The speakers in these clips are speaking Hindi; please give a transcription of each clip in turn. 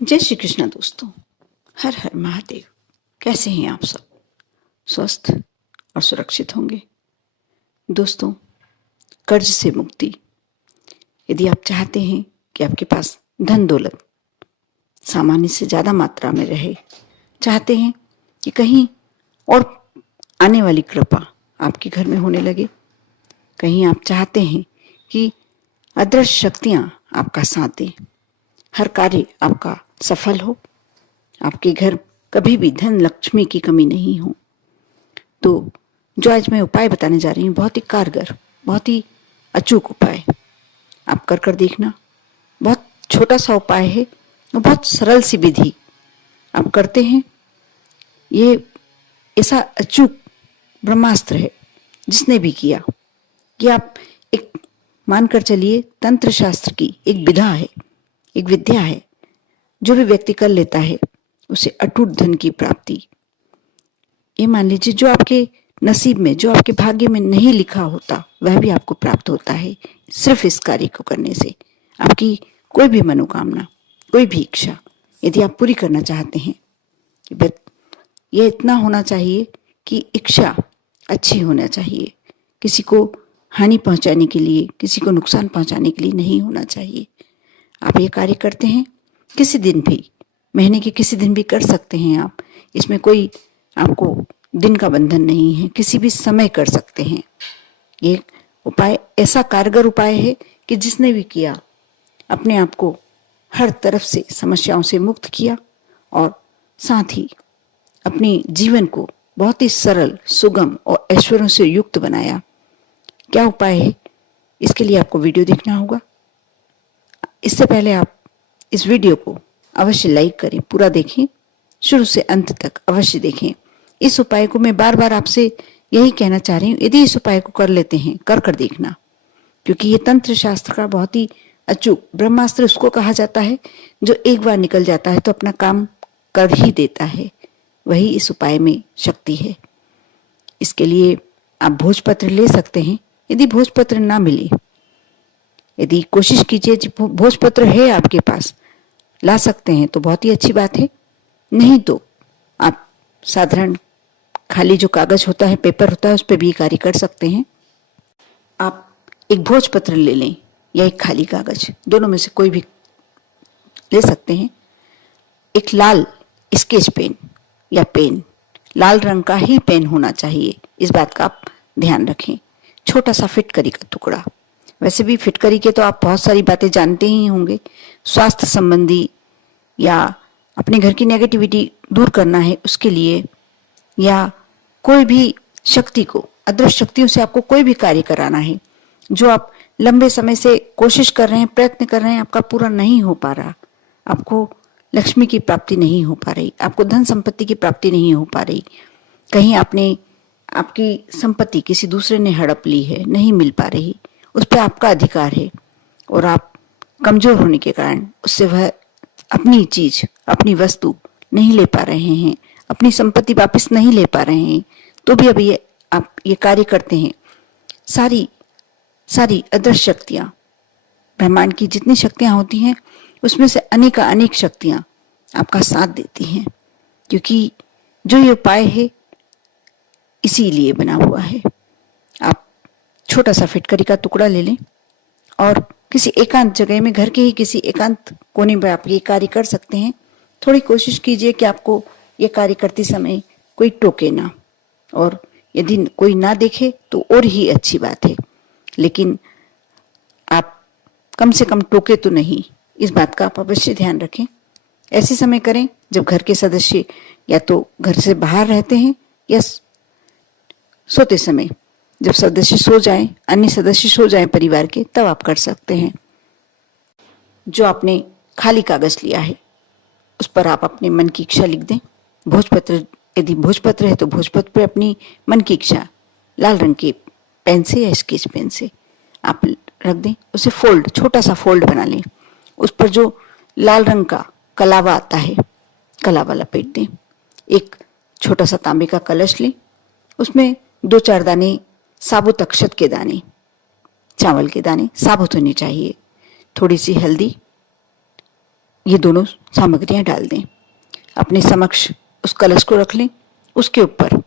जय श्री कृष्णा दोस्तों। हर हर महादेव। कैसे हैं आप सब? स्वस्थ और सुरक्षित होंगे। दोस्तों, कर्ज से मुक्ति। यदि आप चाहते हैं कि आपके पास धन दौलत सामान्य से ज़्यादा मात्रा में रहे, चाहते हैं कि कहीं और आने वाली कृपा आपके घर में होने लगे, कहीं आप चाहते हैं कि अदृश्य शक्तियाँ आपका साथ दें, हर कार्य आपका सफल हो, आपके घर कभी भी धन लक्ष्मी की कमी नहीं हो, तो जो आज मैं उपाय बताने जा रही हूँ बहुत ही कारगर, बहुत ही अचूक उपाय आप कर देखना। बहुत छोटा सा उपाय है और बहुत सरल सी विधि आप करते हैं। ये ऐसा अचूक ब्रह्मास्त्र है, जिसने भी किया कि आप एक मानकर चलिए, तंत्र शास्त्र की एक विधा है, एक विद्या है। जो भी व्यक्ति कर लेता है उसे अटूट धन की प्राप्ति। ये मान लीजिए, जो आपके नसीब में, जो आपके भाग्य में नहीं लिखा होता, वह भी आपको प्राप्त होता है सिर्फ इस कार्य को करने से। आपकी कोई भी मनोकामना, कोई भी इच्छा यदि आप पूरी करना चाहते हैं, यह इतना होना चाहिए कि इच्छा अच्छी होना चाहिए, किसी को हानि पहुंचाने के लिए, किसी को नुकसान पहुंचाने के लिए नहीं होना चाहिए। आप ये कार्य करते हैं, किसी दिन भी, महीने के किसी दिन भी कर सकते हैं आप। इसमें कोई आपको दिन का बंधन नहीं है, किसी भी समय कर सकते हैं। ये उपाय ऐसा कारगर उपाय है कि जिसने भी किया अपने आप को हर तरफ से समस्याओं से मुक्त किया और साथ ही अपने जीवन को बहुत ही सरल, सुगम और ऐश्वर्यों से युक्त बनाया। क्या उपाय है, इसके लिए आपको वीडियो देखना होगा। इससे पहले आप इस वीडियो को अवश्य लाइक करें, पूरा देखें, शुरू से अंत तक अवश्य देखें। इस उपाय को मैं बार बार आपसे यही कहना चाह रही हूँ, यदि इस उपाय को कर लेते हैं, कर देखना, क्योंकि ये तंत्र शास्त्र का बहुत ही अचूक ब्रह्मास्त्र उसको कहा जाता है जो एक बार निकल जाता है तो अपना काम कर ही देता है। वही इस उपाय में शक्ति है। इसके लिए आप भोजपत्र ले सकते हैं। यदि भोजपत्र ना मिले, यदि कोशिश कीजिए, भोजपत्र है आपके पास, ला सकते हैं तो बहुत ही अच्छी बात है। नहीं तो आप साधारण खाली जो कागज होता है, पेपर होता है, उस पर भी कार्य कर सकते हैं। आप एक भोजपत्र ले लें या एक खाली कागज, दोनों में से कोई भी ले सकते हैं। एक लाल स्केच पेन या पेन, लाल रंग का ही पेन होना चाहिए, इस बात का आप ध्यान रखें। छोटा सा फिटकरी का टुकड़ा। वैसे भी फिटकरी के तो आप बहुत सारी बातें जानते ही होंगे, स्वास्थ्य संबंधी या अपने घर की नेगेटिविटी दूर करना है उसके लिए, या कोई भी शक्ति को, अदृश्य शक्तियों से आपको कोई भी कार्य कराना है जो आप लंबे समय से कोशिश कर रहे हैं, प्रयत्न कर रहे हैं, आपका पूरा नहीं हो पा रहा, आपको लक्ष्मी की प्राप्ति नहीं हो पा रही, आपको धन संपत्ति की प्राप्ति नहीं हो पा रही, कहीं आपने आपकी संपत्ति किसी दूसरे ने हड़प ली है, नहीं मिल पा रही, उस पर आपका अधिकार है और आप कमजोर होने के कारण उससे वह अपनी चीज, अपनी वस्तु नहीं ले पा रहे हैं, अपनी संपत्ति वापस नहीं ले पा रहे हैं, तो भी अभी आप ये कार्य करते हैं। सारी सारी अदृश्य शक्तियां, ब्रह्मांड की जितनी शक्तियां होती हैं उसमें से अनेक शक्तियां आपका साथ देती हैं, क्योंकि जो ये उपाय है इसीलिए बना हुआ है। आप छोटा सा फिटकरी का टुकड़ा ले लें और किसी एकांत जगह में, घर के ही किसी एकांत कोने पर आप ये कार्य कर सकते हैं। थोड़ी कोशिश कीजिए कि आपको ये कार्य करते समय कोई टोके ना, और यदि कोई ना देखे तो और ही अच्छी बात है, लेकिन आप कम से कम टोके तो नहीं, इस बात का आप अवश्य ध्यान रखें। ऐसे समय करें जब घर के सदस्य या तो घर से बाहर रहते हैं या सोते समय, जब सदस्य सो जाएं, अन्य सदस्य सो जाएं परिवार के, तब आप कर सकते हैं। जो आपने खाली कागज लिया है उस पर आप अपने मन की इच्छा लिख दें। भोजपत्र, यदि भोजपत्र है तो भोजपत्र पर अपनी मन की इच्छा लाल रंग के पेन से या स्केच पेन से आप रख दें। उसे फोल्ड, छोटा सा फोल्ड बना लें, उस पर जो लाल रंग का कलावा आता है, कलावा लपेट दें। एक छोटा सा तांबे का कलश लें, उसमें 2-4 दाने साबुत अक्षत के दाने, चावल के दाने साबुत होने चाहिए, थोड़ी सी हल्दी, ये दोनों सामग्रियां डाल दें। अपने समक्ष उस कलश को रख लें, उसके ऊपर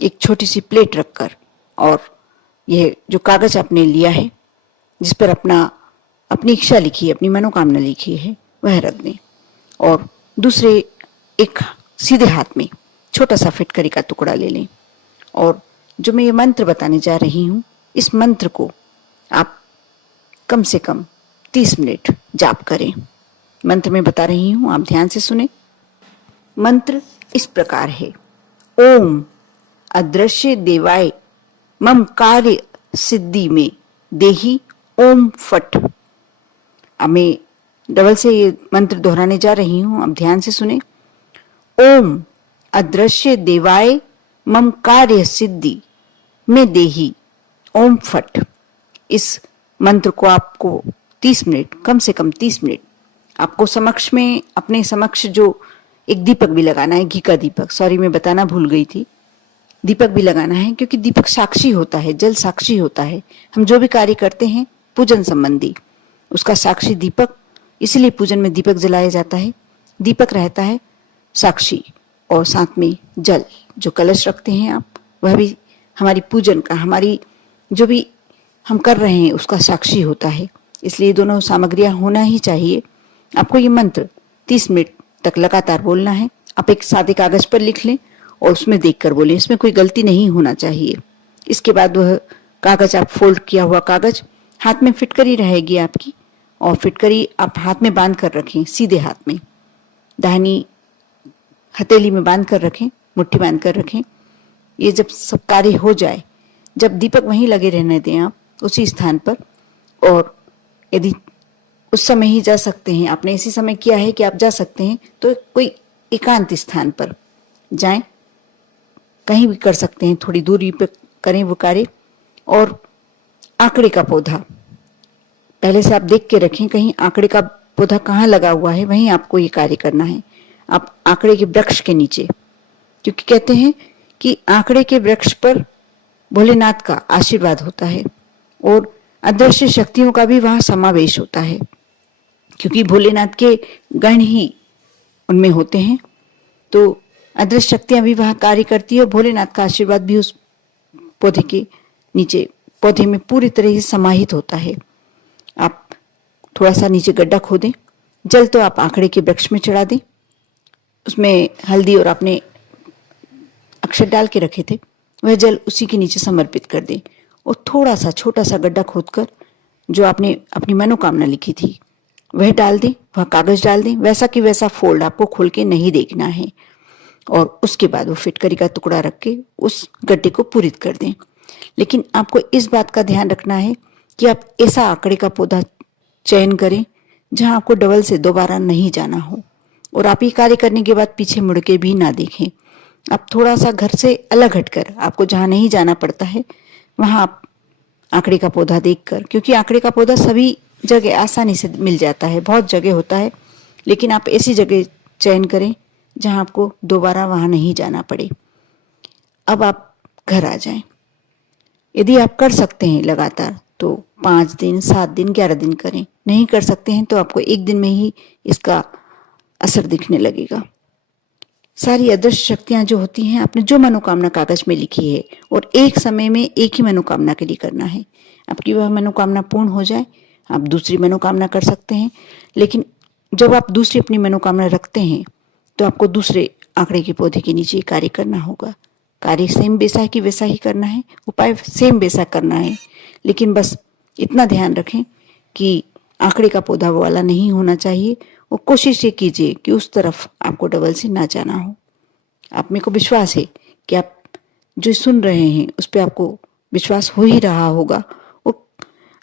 एक छोटी सी प्लेट रखकर और यह जो कागज आपने लिया है जिस पर अपनी इच्छा लिखी है, अपनी मनोकामना लिखी है, वह रख दें और दूसरे एक सीधे हाथ में छोटा सा फिटकरी का टुकड़ा ले लें और जो मैं ये मंत्र बताने जा रही हूँ, इस मंत्र को आप कम से कम 30 मिनट जाप करें। मंत्र में बता रही हूँ, आप ध्यान से सुने। मंत्र इस प्रकार है। ओम अदृश्य देवाय मम कार्य सिद्धि में देही ओम फट। अब मैं डबल से ये मंत्र दोहराने जा रही हूं, अब ध्यान से सुने। ओम अदृश्य देवाय मम कार्य सिद्धि में देही ओम फट। इस मंत्र को आपको 30 मिनट, कम से कम 30 मिनट आपको समक्ष में, अपने समक्ष जो एक दीपक भी लगाना है, घी का दीपक, सॉरी मैं बताना भूल गई थी, दीपक भी लगाना है क्योंकि दीपक साक्षी होता है, जल साक्षी होता है। हम जो भी कार्य करते हैं पूजन संबंधी, उसका साक्षी दीपक, इसलिए पूजन में दीपक जलाया जाता है। दीपक रहता है साक्षी और साथ में जल जो कलश रखते हैं आप, वह भी हमारी पूजन का, हमारी जो भी हम कर रहे हैं उसका साक्षी होता है। इसलिए दोनों सामग्रियां होना ही चाहिए। आपको ये मंत्र 30 मिनट तक लगातार बोलना है। आप एक सादे कागज पर लिख लें और उसमें देखकर बोलें, इसमें कोई गलती नहीं होना चाहिए। इसके बाद वह कागज, आप फोल्ड किया हुआ कागज, हाथ में फिटकरी रहेगी आपकी और फिटकरी आप हाथ में बांध कर रखें, सीधे हाथ में, दाहिनी हथेली में बांध कर रखें, मुट्ठी बांध कर रखें। ये जब सब कार्य हो जाए, जब दीपक वहीं लगे रहने दें आप उसी स्थान पर, और यदि उस समय ही जा सकते हैं, आपने इसी समय किया है कि आप जा सकते हैं, तो कोई एकांत स्थान पर जाएं, कहीं भी कर सकते हैं, थोड़ी दूरी पर करें वो कार्य। और आंकड़े का पौधा पहले से आप देख के रखें, कहीं आंकड़े का पौधा कहाँ लगा हुआ है, वहीं आपको ये कार्य करना है। आप आंकड़े के वृक्ष के नीचे, क्योंकि कहते हैं कि आंकड़े के वृक्ष पर भोलेनाथ का आशीर्वाद होता है और अदृश्य शक्तियों का भी वहां समावेश होता है, क्योंकि भोलेनाथ के गण ही उनमें होते हैं। तो अदृश्य शक्तियां भी वहां कार्य करती है और भोलेनाथ का आशीर्वाद भी उस पौधे के नीचे, पौधे में पूरी तरह से समाहित होता है। आप थोड़ा सा नीचे गड्ढा खोदें, जल तो आप आंकड़े के वृक्ष में चढ़ा दें, उसमें हल्दी और आपने अक्षत डाल के रखे थे, वह जल उसी के नीचे समर्पित कर दें और थोड़ा सा छोटा सा गड्ढा खोदकर जो आपने अपनी मनोकामना लिखी थी वह डाल दें, वह कागज डाल दें, वैसा कि वैसा फोल्ड आपको खोल के नहीं देखना है। और उसके बाद वो फिटकरी का टुकड़ा रख के उस गड्ढे को पूरित कर दें। लेकिन आपको इस बात का ध्यान रखना है कि आप ऐसा आंकड़े का पौधा चयन करें जहां आपको डबल से दोबारा नहीं जाना हो, और आप ये कार्य करने के बाद पीछे मुड़ के भी ना देखें। आप थोड़ा सा घर से अलग हटकर, आपको जहां नहीं जाना पड़ता है वहां आप आंकड़े का पौधा देखकर, क्योंकि आंकड़े का पौधा सभी जगह आसानी से मिल जाता है, बहुत जगह होता है, लेकिन आप ऐसी जगह चयन करें जहां आपको दोबारा वहां नहीं जाना पड़े। अब आप घर आ जाएं। यदि आप कर सकते हैं लगातार तो 5 दिन, 7 दिन, 11 दिन करें। नहीं कर सकते हैं तो आपको 1 दिन में ही इसका असर दिखने लगेगा। सारी अदृश्य शक्तियां जो होती हैं, आपने जो मनोकामना कागज में लिखी है और एक समय में एक ही मनोकामना के लिए करना है। आपकी वह मनोकामना पूर्ण हो जाए, आप दूसरी मनोकामना कर सकते हैं। लेकिन जब आप दूसरी अपनी मनोकामना रखते हैं तो आपको दूसरे आंकड़े के पौधे के नीचे कार्य करना होगा। कार्य सेम वैसा कि वैसा ही करना है, उपाय सेम वैसा करना है, लेकिन बस इतना ध्यान रखें कि आंकड़े का पौधा वो वाला नहीं होना चाहिए। और कोशिश ये कीजिए कि उस तरफ आपको डबल से ना जाना हो। आप, मेरे को विश्वास है कि आप जो सुन रहे हैं उस पर आपको विश्वास हो ही रहा होगा, और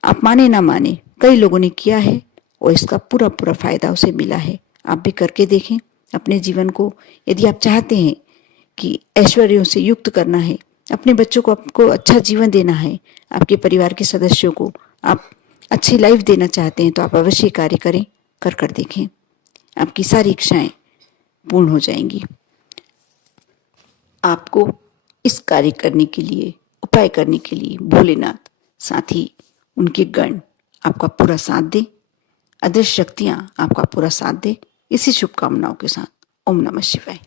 आप माने ना माने, कई लोगों ने किया है और इसका पूरा पूरा फायदा उसे मिला है। आप भी करके देखें अपने जीवन को। यदि आप चाहते हैं कि ऐश्वर्यों से युक्त करना है, अपने बच्चों को आपको अच्छा जीवन देना है, आपके परिवार के सदस्यों को आप अच्छी लाइफ देना चाहते हैं, तो आप अवश्य कार्य करें, कर देखें। आपकी सारी इच्छाएं पूर्ण हो जाएंगी। आपको इस कार्य करने के लिए, उपाय करने के लिए भोलेनाथ, साथ ही उनके गण आपका पूरा साथ दें। अदृश्य शक्तियां आपका पूरा साथ दे। इसी शुभकामनाओं के साथ ओम नमः शिवाय।